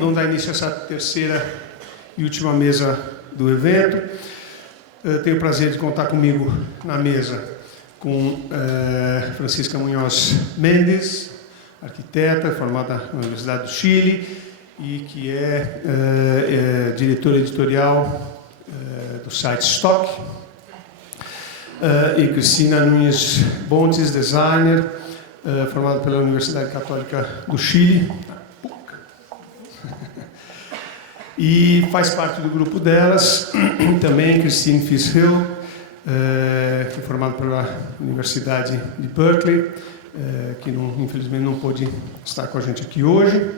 Vamos dar início a essa terceira e última mesa do evento. Tenho o prazer de contar comigo na mesa com Francisca Munhoz Mendes, arquiteta formada na Universidade do Chile e que é diretora editorial do site Stock. E Cristina Nunes Bontes, designer, formada pela Universidade Católica do Chile. E faz parte do grupo delas também Christine Fishhill, que é formada pela Universidade de Berkeley, que infelizmente não pôde estar com a gente aqui hoje,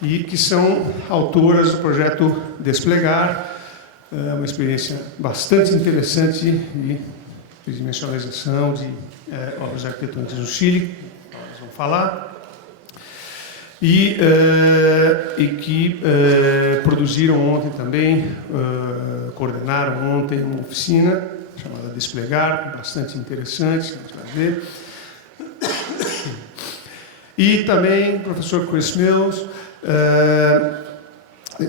e que são autoras do projeto Desplegar, uma experiência bastante interessante de tridimensionalização de obras arquitetônicas no Chile, nós vamos falar. E que produziram ontem também, coordenaram ontem uma oficina chamada Desplegar, bastante interessante, vamos ver. E também o professor Chris Mills,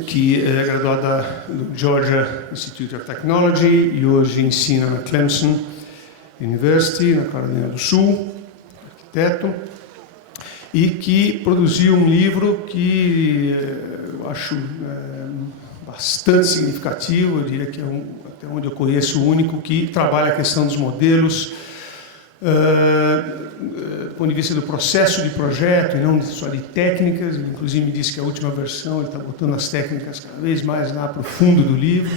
que é graduada do Georgia Institute of Technology e hoje ensina na Clemson University, na Carolina do Sul, arquiteto. E que produziu um livro que eu acho bastante significativo, eu diria que é até onde eu conheço o único, que trabalha a questão dos modelos do ponto de vista do processo de projeto e não só de técnicas. Ele, inclusive, me disse que a última versão ele está botando as técnicas cada vez mais lá para o fundo do livro,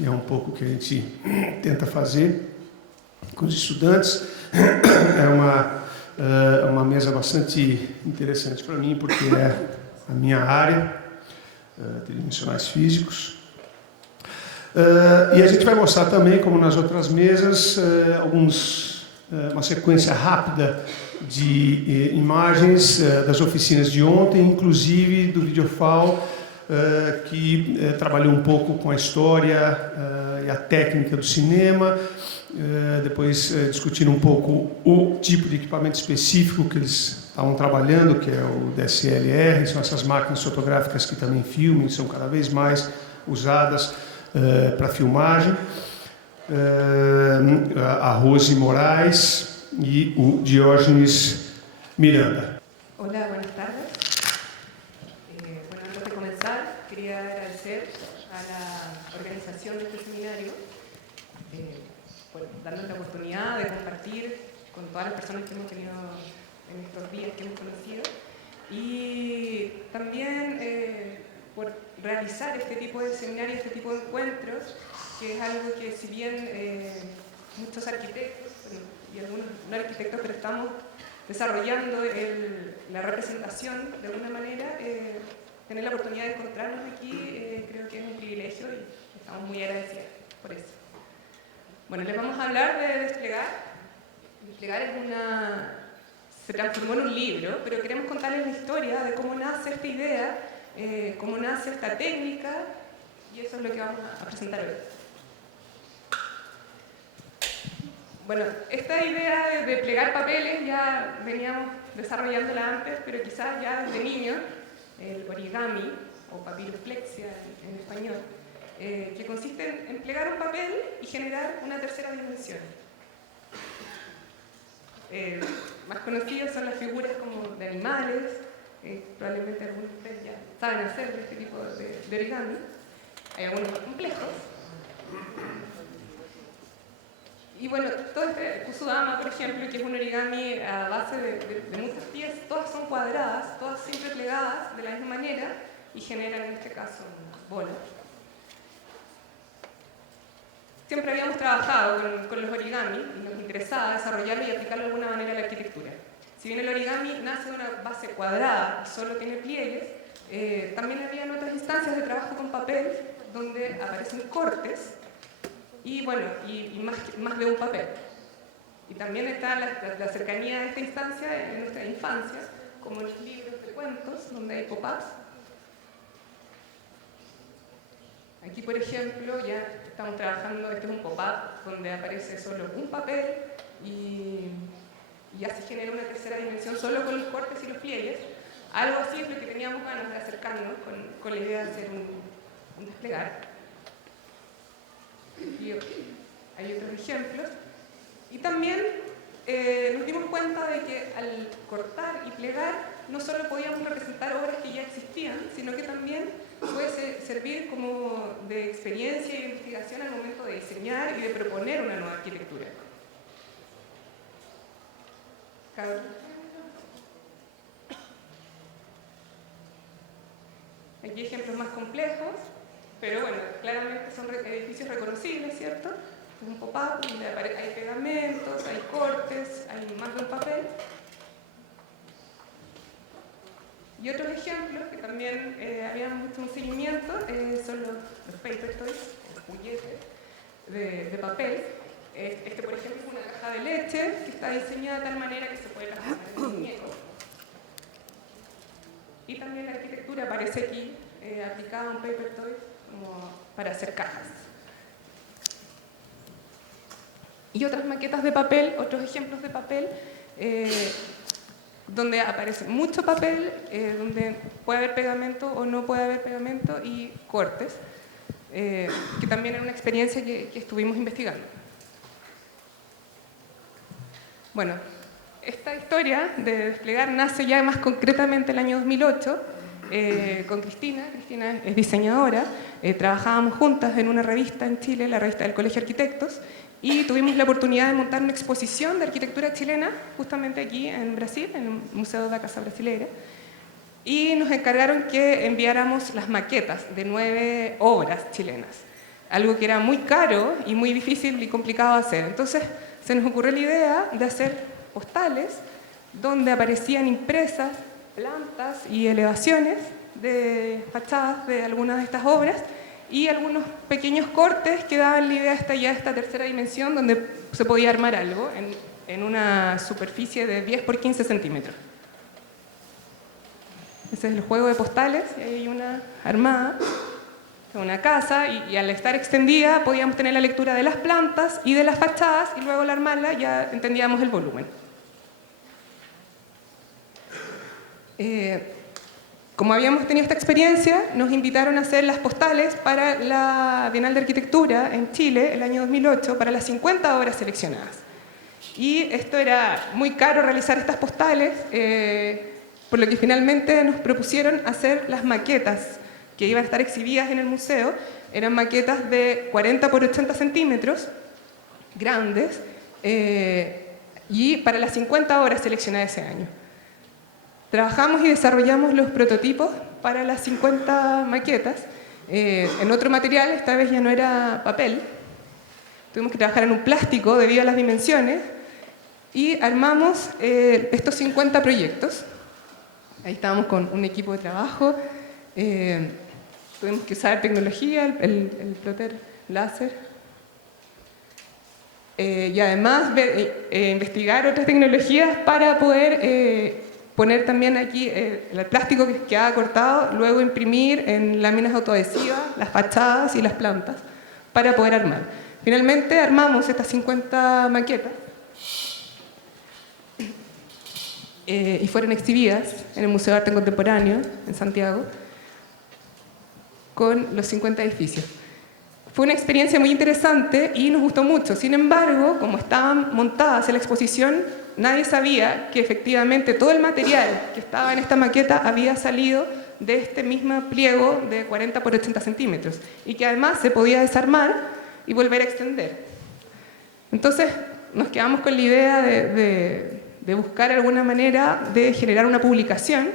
e é um pouco o que a gente tenta fazer com os estudantes. É uma mesa bastante interessante para mim, porque é a minha área, tridimensionais físicos. E a gente vai mostrar também, como nas outras mesas, uma sequência rápida de imagens das oficinas de ontem, inclusive do Videofal, que trabalhou um pouco com a história e a técnica do cinema. Depois discutiram um pouco o tipo de equipamento específico que eles estavam trabalhando, que é o DSLR, são essas máquinas fotográficas que também filmam, são cada vez mais usadas para filmagem. A Rose Moraes e o Diógenes Miranda. Hola, buenas tardes. Bueno, antes de comenzar, quería agradecer a la organización de este seminario por darnos la oportunidad de compartir con todas las personas que hemos tenido en estos días que hemos conocido y también por realizar este tipo de seminarios, este tipo de encuentros, que es algo que si bien muchos arquitectos y algunos no arquitectos, pero estamos desarrollando la representación de alguna manera, tener la oportunidad de encontrarnos aquí creo que es un privilegio y estamos muy agradecidos por eso. Bueno, les vamos a hablar de Desplegar. Desplegar se transformó en un libro, pero queremos contarles la historia de cómo nace esta idea, cómo nace esta técnica, y eso es lo que vamos a presentar hoy. Bueno, esta idea de plegar papeles ya veníamos desarrollándola antes, pero quizás ya desde niños, el origami, o papiroflexia en español, que consiste en plegar un papel y generar una tercera dimensión. Más conocidas son las figuras como de animales, probablemente algunos de ustedes ya saben hacer este tipo de origami. Hay algunos más complejos. Y bueno, todo este kusudama, por ejemplo, que es un origami a base de muchas piezas, todas son cuadradas, todas siempre plegadas de la misma manera y generan en este caso bolas. Siempre habíamos trabajado con los origami y nos interesaba desarrollarlo y aplicarlo de alguna manera a la arquitectura. Si bien el origami nace de una base cuadrada y solo tiene pliegues, también había otras instancias de trabajo con papel donde aparecen cortes y bueno, y más de un papel. Y también está la cercanía de esta instancia en nuestra infancia, como en los libros de cuentos donde hay pop-ups. Aquí, por ejemplo, ya estamos trabajando, este es un pop-up donde aparece solo un papel y ya se genera una tercera dimensión solo con los cortes y los pliegues. Algo así es lo que teníamos ganas de acercarnos con la idea de hacer un desplegar. Y hay otros ejemplos. Y también nos dimos cuenta de que al cortar y plegar no solo podíamos representar obras que ya existían, sino que también puede servir como de experiencia y de investigación al momento de diseñar y de proponer una nueva arquitectura. Aquí ejemplos más complejos, pero bueno, claramente son edificios reconocibles, ¿cierto? Es un pop-up donde hay pegamentos, hay cortes, hay más de un papel. Y otros ejemplos que también habíamos hecho un seguimiento son los paper toys, los juguetes de papel. Este, por ejemplo, es una caja de leche que está diseñada de tal manera que se puede transformar en un muñeco. Y también la arquitectura aparece aquí, aplicada a un paper toy como para hacer cajas. Y otras maquetas de papel, otros ejemplos de papel, donde aparece mucho papel, donde puede haber pegamento o no puede haber pegamento, y cortes, que también era una experiencia que estuvimos investigando. Bueno, esta historia de desplegar nace ya más concretamente el año 2008 con Cristina. Cristina es diseñadora, trabajábamos juntas en una revista en Chile, la revista del Colegio de Arquitectos, y tuvimos la oportunidad de montar una exposición de arquitectura chilena justamente aquí en Brasil, en el Museo da Casa Brasileira, y nos encargaron que enviáramos las maquetas de 9 obras chilenas, algo que era muy caro y muy difícil y complicado de hacer. Entonces se nos ocurrió la idea de hacer postales donde aparecían impresas plantas y elevaciones de fachadas de algunas de estas obras y algunos pequeños cortes que daban la idea de esta tercera dimensión donde se podía armar algo en una superficie de 10 por 15 centímetros. Ese es el juego de postales, y ahí hay una armada, una casa, y al estar extendida podíamos tener la lectura de las plantas y de las fachadas, y luego al armarla ya entendíamos el volumen. Como habíamos tenido esta experiencia, nos invitaron a hacer las postales para la Bienal de Arquitectura en Chile el año 2008, para las 50 obras seleccionadas. Y esto era muy caro realizar estas postales, por lo que finalmente nos propusieron hacer las maquetas que iban a estar exhibidas en el museo. Eran maquetas de 40 por 80 centímetros, grandes, y para las 50 obras seleccionadas ese año. Trabajamos y desarrollamos los prototipos para las 50 maquetas en otro material, esta vez ya no era papel. Tuvimos que trabajar en un plástico debido a las dimensiones y armamos estos 50 proyectos. Ahí estábamos con un equipo de trabajo, tuvimos que usar tecnología, el plotter láser, y además investigar otras tecnologías para poder poner también aquí el plástico que quedaba cortado, luego imprimir en láminas autoadhesivas las fachadas y las plantas para poder armar. Finalmente armamos estas 50 maquetas y fueron exhibidas en el Museo de Arte Contemporáneo en Santiago con los 50 edificios. Fue una experiencia muy interesante y nos gustó mucho. Sin embargo, como estaban montadas en la exposición, nadie sabía que efectivamente todo el material que estaba en esta maqueta había salido de este mismo pliego de 40 por 80 centímetros y que además se podía desarmar y volver a extender. Entonces nos quedamos con la idea de buscar alguna manera de generar una publicación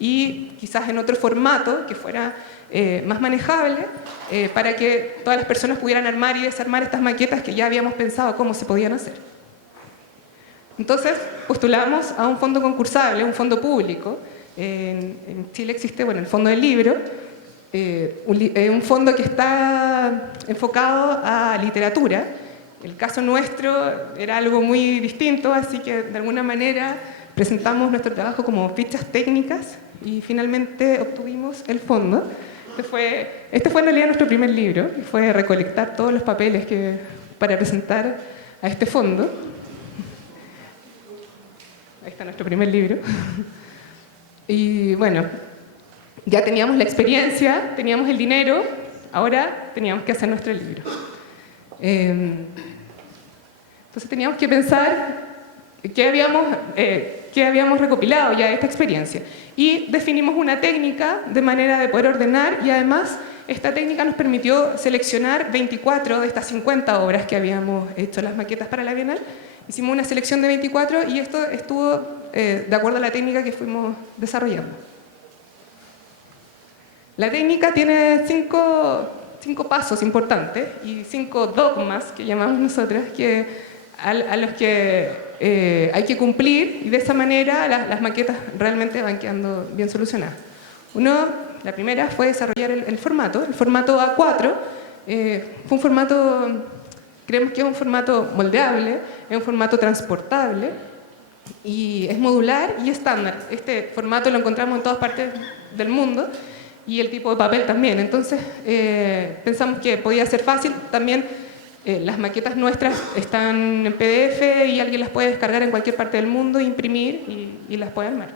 y quizás en otro formato que fuera más manejable para que todas las personas pudieran armar y desarmar estas maquetas que ya habíamos pensado cómo se podían hacer. Entonces postulamos a un fondo concursable, un fondo público. En Chile existe el Fondo del Libro, un fondo que está enfocado a literatura. El caso nuestro era algo muy distinto, así que de alguna manera presentamos nuestro trabajo como fichas técnicas y finalmente obtuvimos el fondo. Este fue en realidad nuestro primer libro, y fue recolectar todos los papeles para presentar a este fondo. Ahí está nuestro primer libro. Y bueno, ya teníamos la experiencia, teníamos el dinero, ahora teníamos que hacer nuestro libro. Entonces teníamos que pensar qué habíamos recopilado ya de esta experiencia. Y definimos una técnica de manera de poder ordenar, y además esta técnica nos permitió seleccionar 24 de estas 50 obras que habíamos hecho las maquetas para la Bienal. Hicimos una selección de 24 y esto estuvo de acuerdo a la técnica que fuimos desarrollando. La técnica tiene cinco pasos importantes y 5 dogmas que llamamos nosotras, a los que hay que cumplir, y de esa manera las maquetas realmente van quedando bien solucionadas. La primera fue desarrollar el formato A4. Fue un formato, creemos que es un formato moldeable, es un formato transportable, y es modular y estándar. Este formato lo encontramos en todas partes del mundo, y el tipo de papel también. Entonces pensamos que podía ser fácil. También las maquetas nuestras están en PDF y alguien las puede descargar en cualquier parte del mundo, imprimir y las puede armar.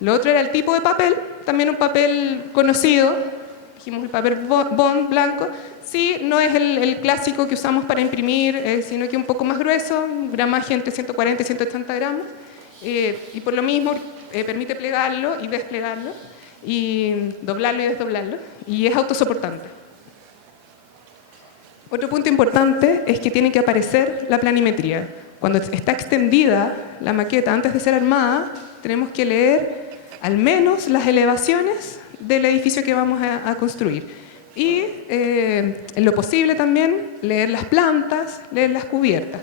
Lo otro era el tipo de papel, también un papel conocido, dijimos el papel bond blanco. Sí, no es el clásico que usamos para imprimir, sino que un poco más grueso, un gramaje entre 140 y 180 gramos, y por lo mismo permite plegarlo y desplegarlo, y doblarlo y desdoblarlo, y es autosoportante. Otro punto importante es que tiene que aparecer la planimetría. Cuando está extendida la maqueta antes de ser armada, tenemos que leer al menos las elevaciones del edificio que vamos a construir. Y en lo posible también leer las plantas, leer las cubiertas.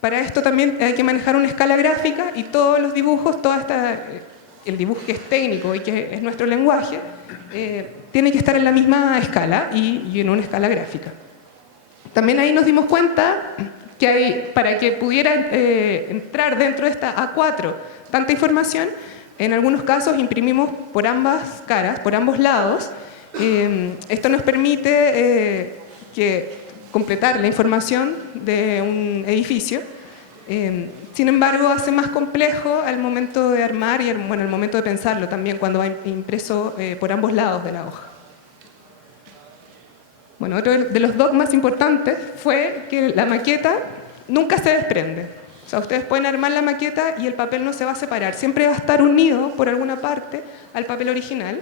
Para esto también hay que manejar una escala gráfica, y todos los dibujos, el dibujo que es técnico y que es nuestro lenguaje, tiene que estar en la misma escala y en una escala gráfica. También ahí nos dimos cuenta que para que pudiera entrar dentro de esta A4 tanta información, en algunos casos imprimimos por ambas caras, por ambos lados. Esto nos permite completar la información de un edificio. Sin embargo, hace más complejo al momento de armar y al momento de pensarlo también, cuando va impreso por ambos lados de la hoja. Bueno, otro de los dogmas importantes fue que la maqueta nunca se desprende. O sea, ustedes pueden armar la maqueta y el papel no se va a separar. Siempre va a estar unido por alguna parte al papel original.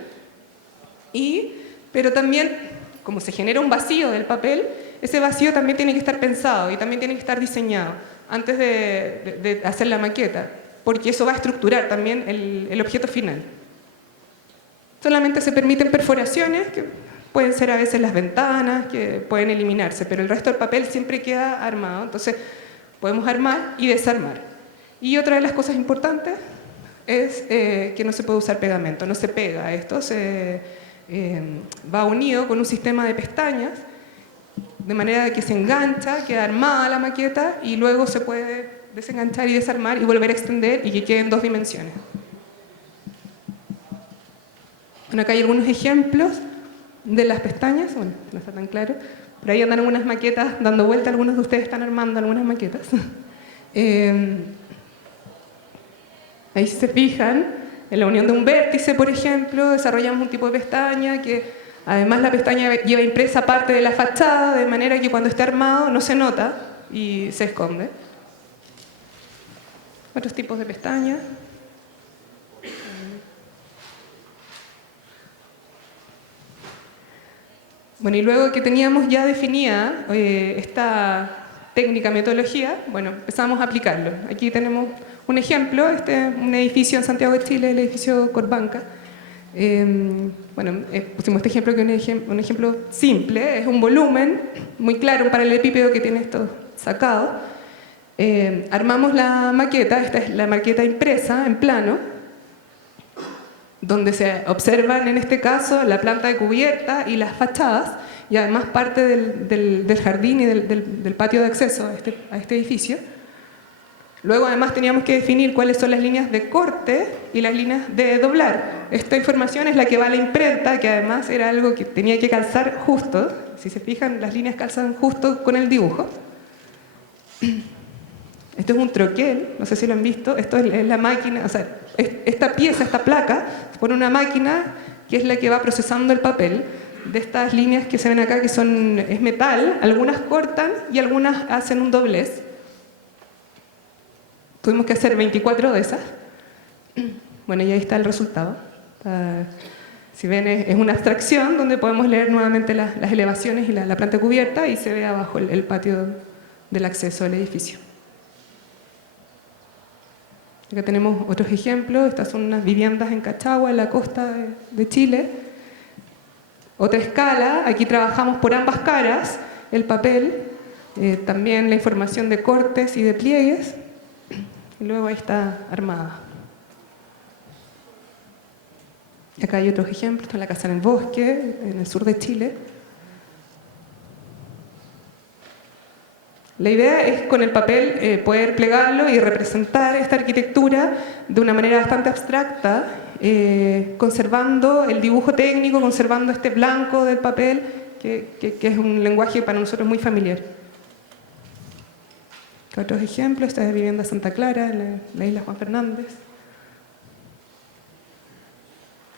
Pero también, como se genera un vacío del papel, ese vacío también tiene que estar pensado y también tiene que estar diseñado antes de hacer la maqueta, porque eso va a estructurar también el objeto final. Solamente se permiten perforaciones, que pueden ser a veces las ventanas, que pueden eliminarse, pero el resto del papel siempre queda armado. Entonces podemos armar y desarmar. Y otra de las cosas importantes es que no se puede usar pegamento, no se pega. Esto va unido con un sistema de pestañas, de manera que se engancha, queda armada la maqueta, y luego se puede desenganchar y desarmar y volver a extender, y que quede en 2 dimensiones. Bueno, acá hay algunos ejemplos de las pestañas. Bueno, no está tan claro. Por ahí andan algunas maquetas dando vuelta, algunos de ustedes están armando algunas maquetas. Ahí si se fijan, en la unión de un vértice, por ejemplo, desarrollamos un tipo de pestaña que además la pestaña lleva impresa parte de la fachada, de manera que cuando esté armado no se nota y se esconde. Otros tipos de pestañas. Bueno, y luego que teníamos ya definida esta técnica, metodología, bueno, empezamos a aplicarlo. Aquí tenemos un ejemplo, un edificio en Santiago de Chile, el edificio Corbanca. Pusimos este ejemplo, que es un ejemplo simple, es un volumen muy claro, un paralelepípedo que tiene esto sacado. Armamos la maqueta, esta es la maqueta impresa en plano, donde se observan en este caso la planta de cubierta y las fachadas, y además parte del jardín y del patio de acceso a este edificio. Luego además teníamos que definir cuáles son las líneas de corte y las líneas de doblar. Esta información es la que va a la imprenta, que además era algo que tenía que calzar justo. Si se fijan, las líneas calzan justo con el dibujo. Esto es un troquel, no sé si lo han visto. Esto es la máquina, o sea, esta pieza, esta placa, se pone una máquina que es la que va procesando el papel. De estas líneas que se ven acá, que es metal, algunas cortan y algunas hacen un doblez. Tuvimos que hacer 24 de esas. Bueno, y ahí está el resultado. Si ven, es una abstracción donde podemos leer nuevamente las elevaciones y la planta cubierta, y se ve abajo el patio del acceso al edificio. Acá tenemos otros ejemplos. Estas son unas viviendas en Cachagua, en la costa de Chile. Otra escala, aquí trabajamos por ambas caras, el papel, también la información de cortes y de pliegues, y luego ahí está armada. Acá hay otros ejemplos, está la casa en el bosque, en el sur de Chile. La idea es con el papel poder plegarlo y representar esta arquitectura de una manera bastante abstracta, conservando el dibujo técnico, conservando este blanco del papel, que es un lenguaje para nosotros muy familiar. Otros ejemplos, esta es Vivienda Santa Clara, en la isla Juan Fernández.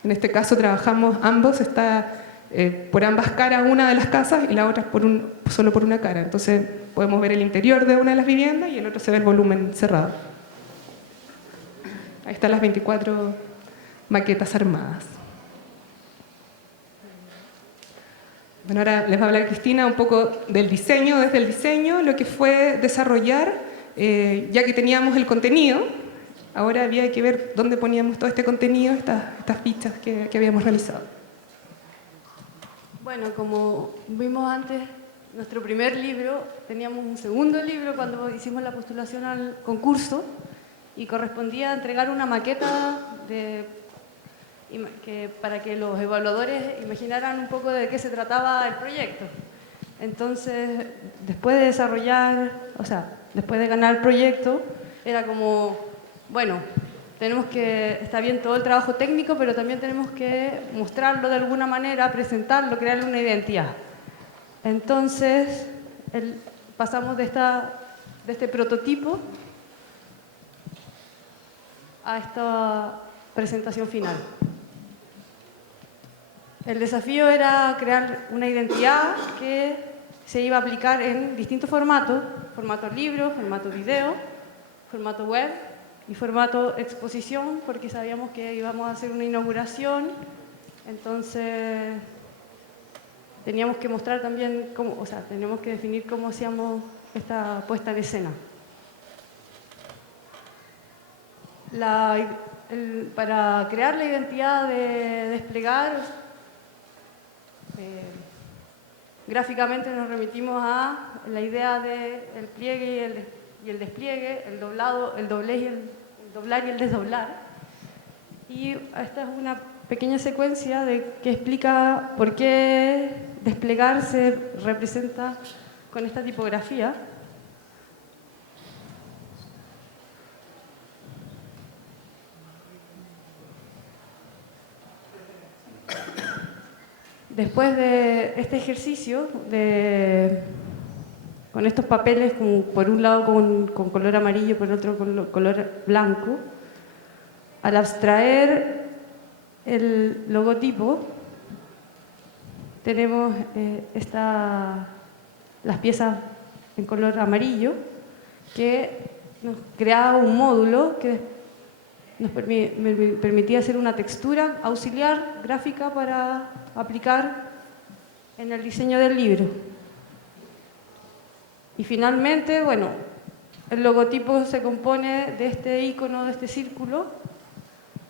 En este caso trabajamos ambos, está por ambas caras una de las casas y la otra solo por una cara. Entonces podemos ver el interior de una de las viviendas y el otro se ve el volumen cerrado. Ahí están las 24 maquetas armadas. Bueno, ahora les va a hablar Cristina un poco del diseño, desde el diseño, lo que fue desarrollar, ya que teníamos el contenido, ahora había que ver dónde poníamos todo este contenido, estas fichas que habíamos realizado. Bueno, como vimos antes, nuestro primer libro, teníamos un segundo libro cuando hicimos la postulación al concurso y correspondía entregar una maqueta para que los evaluadores imaginaran un poco de qué se trataba el proyecto. Entonces, después de desarrollar, después de ganar el proyecto, era como, bueno, está bien todo el trabajo técnico, pero también tenemos que mostrarlo de alguna manera, presentarlo, crearle una identidad. Entonces, pasamos de este prototipo a esta presentación final. El desafío era crear una identidad que se iba a aplicar en distintos formatos: formato libro, formato video, formato web y formato exposición, porque sabíamos que íbamos a hacer una inauguración. Entonces teníamos que mostrar también teníamos que definir cómo hacíamos esta puesta en escena. Para crear la identidad de desplegar, gráficamente nos remitimos a la idea del pliegue y el despliegue, el doblez y el doblar y el desdoblar. Y esta es una pequeña secuencia que explica por qué desplegar se representa con esta tipografía. Después de este ejercicio, con estos papeles, por un lado con color amarillo, por el otro con color blanco, al abstraer el logotipo, tenemos las piezas en color amarillo, que nos creaba un módulo que nos permitía hacer una textura auxiliar gráfica para aplicar en el diseño del libro. Y finalmente, bueno, el logotipo se compone de este icono, de este círculo,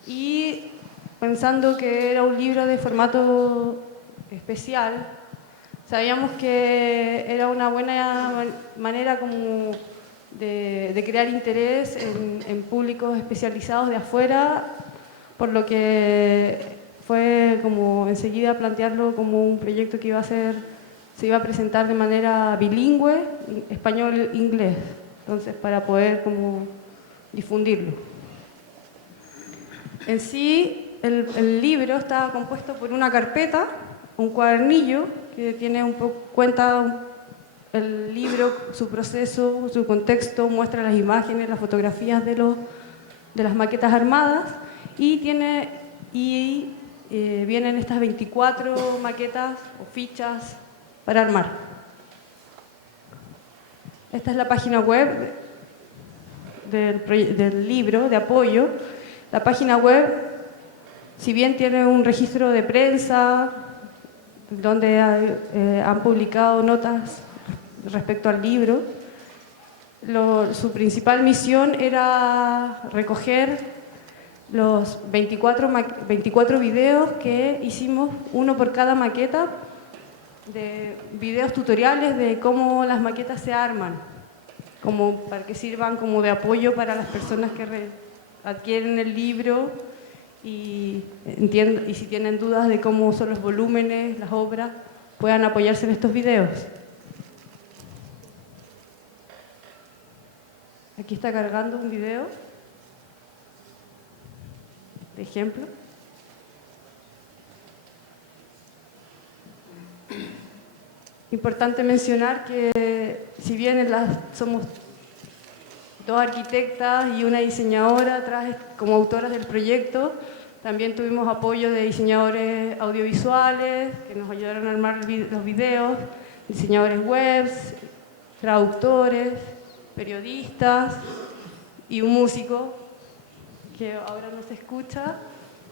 y pensando que era un libro de formato especial, sabíamos que era una buena manera como de crear interés en públicos especializados de afuera, por lo que fue como enseguida plantearlo como un proyecto que se iba a presentar de manera bilingüe, español-inglés, entonces para poder como difundirlo. En sí, el libro está compuesto por una carpeta, un cuadernillo que tiene cuenta el libro, su proceso, su contexto, muestra las imágenes, las fotografías de las maquetas armadas y vienen estas 24 maquetas o fichas para armar. Esta es la página web del libro de apoyo. La página web, si bien tiene un registro de prensa, donde han publicado notas respecto al libro, su principal misión era recoger los 24 videos que hicimos, uno por cada maqueta, de videos tutoriales de cómo las maquetas se arman, como para que sirvan como de apoyo para las personas que adquieren el libro y si tienen dudas de cómo son los volúmenes, las obras, puedan apoyarse en estos videos. Aquí está cargando un video de ejemplo. Importante mencionar que si bien somos dos arquitectas y una diseñadora atrás como autoras del proyecto, también tuvimos apoyo de diseñadores audiovisuales que nos ayudaron a armar los videos, diseñadores webs, traductores, periodistas y un músico que ahora no se escucha,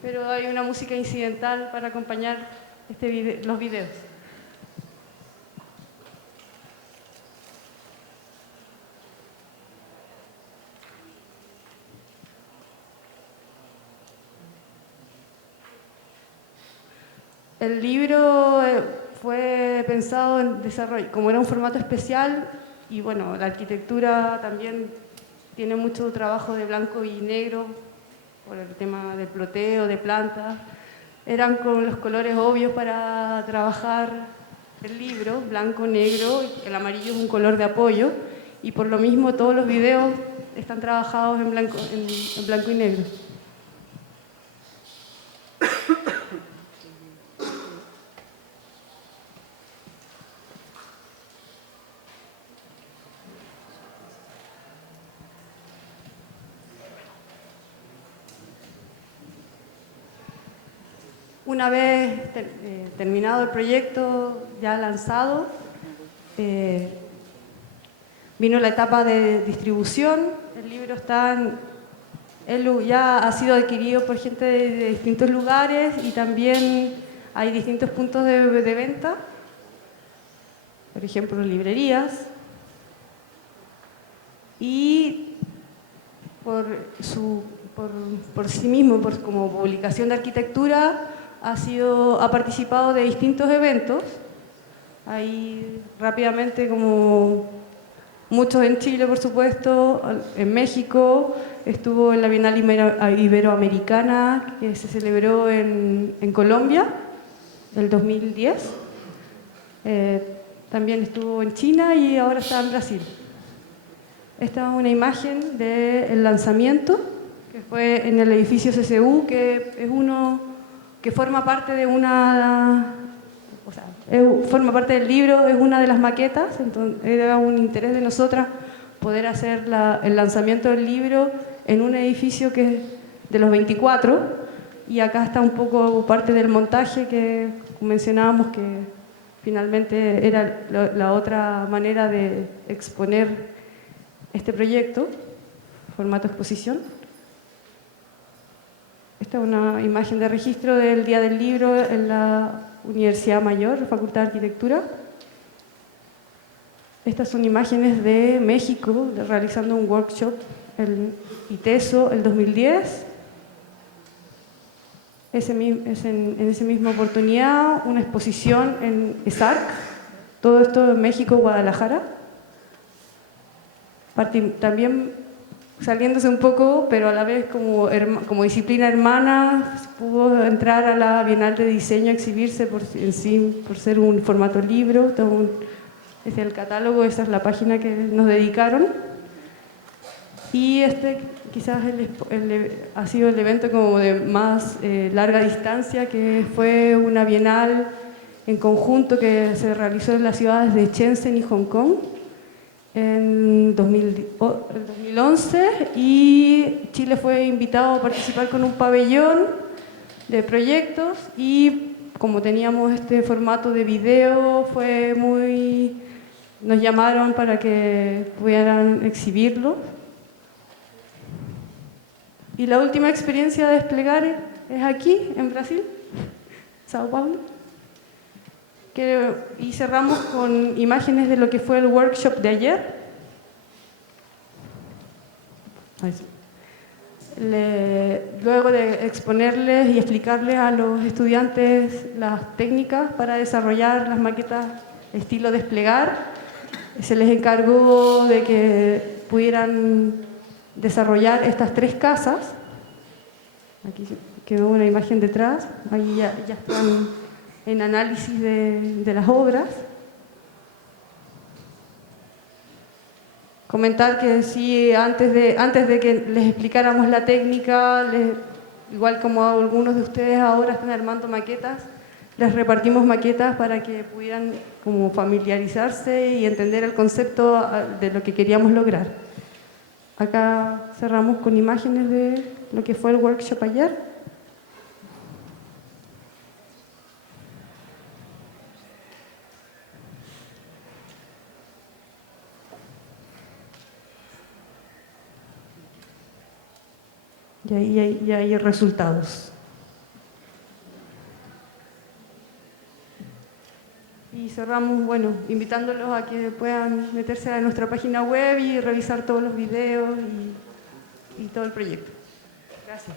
pero hay una música incidental para acompañar los videos. El libro fue pensado en desarrollo, como era un formato especial, y bueno, la arquitectura también tiene mucho trabajo de blanco y negro, por el tema del ploteo, de plantas. Eran con los colores obvios para trabajar el libro, blanco, negro, el amarillo es un color de apoyo, y por lo mismo todos los videos están trabajados en blanco y negro. Una vez terminado el proyecto, ya lanzado, vino la etapa de distribución. El libro ya ha sido adquirido por gente de distintos lugares y también hay distintos puntos de venta, por ejemplo, librerías. Y por sí mismo, como publicación de arquitectura, ha participado de distintos eventos. Ahí rápidamente, como muchos en Chile, por supuesto, en México, estuvo en la Bienal Iberoamericana, que se celebró en Colombia, el 2010. También estuvo en China y ahora está en Brasil. Esta es una imagen del lanzamiento, que fue en el edificio CCU, que es que forma parte de forma parte del libro, es una de las maquetas. Entonces era un interés de nosotras poder hacer el lanzamiento del libro en un edificio que es de los 24, y acá está un poco parte del montaje que mencionábamos, que finalmente era la otra manera de exponer este proyecto, formato exposición. Esta es una imagen de registro del Día del Libro en la Universidad Mayor, Facultad de Arquitectura. Estas son imágenes de México, realizando un workshop en ITESO el 2010. En esa misma oportunidad, una exposición en ESARC, todo esto en México, Guadalajara. También saliéndose un poco, pero a la vez como disciplina hermana, pudo entrar a la Bienal de Diseño a exhibirse por ser un formato libro. Es el catálogo, esa es la página que nos dedicaron. Y quizás ha sido el evento como de más larga distancia, que fue una bienal en conjunto que se realizó en las ciudades de Shenzhen y Hong Kong en 2011, y Chile fue invitado a participar con un pabellón de proyectos, y como teníamos este formato de video, nos llamaron para que pudieran exhibirlo. Y la última experiencia de desplegar es aquí, en Brasil, Sao Paulo. Y cerramos con imágenes de lo que fue el workshop de ayer. Luego de exponerles y explicarles a los estudiantes las técnicas para desarrollar las maquetas estilo desplegar, se les encargó de que pudieran desarrollar estas 3 casas. Aquí quedó una imagen detrás, ahí ya están en análisis de las obras. Comentar que sí, antes de que les explicáramos la técnica, igual como algunos de ustedes ahora están armando maquetas, les repartimos maquetas para que pudieran como familiarizarse y entender el concepto de lo que queríamos lograr. Acá cerramos con imágenes de lo que fue el workshop ayer. Y ahí hay resultados. Y cerramos, bueno, invitándolos a que puedan meterse a nuestra página web y revisar todos los videos y todo el proyecto. Gracias.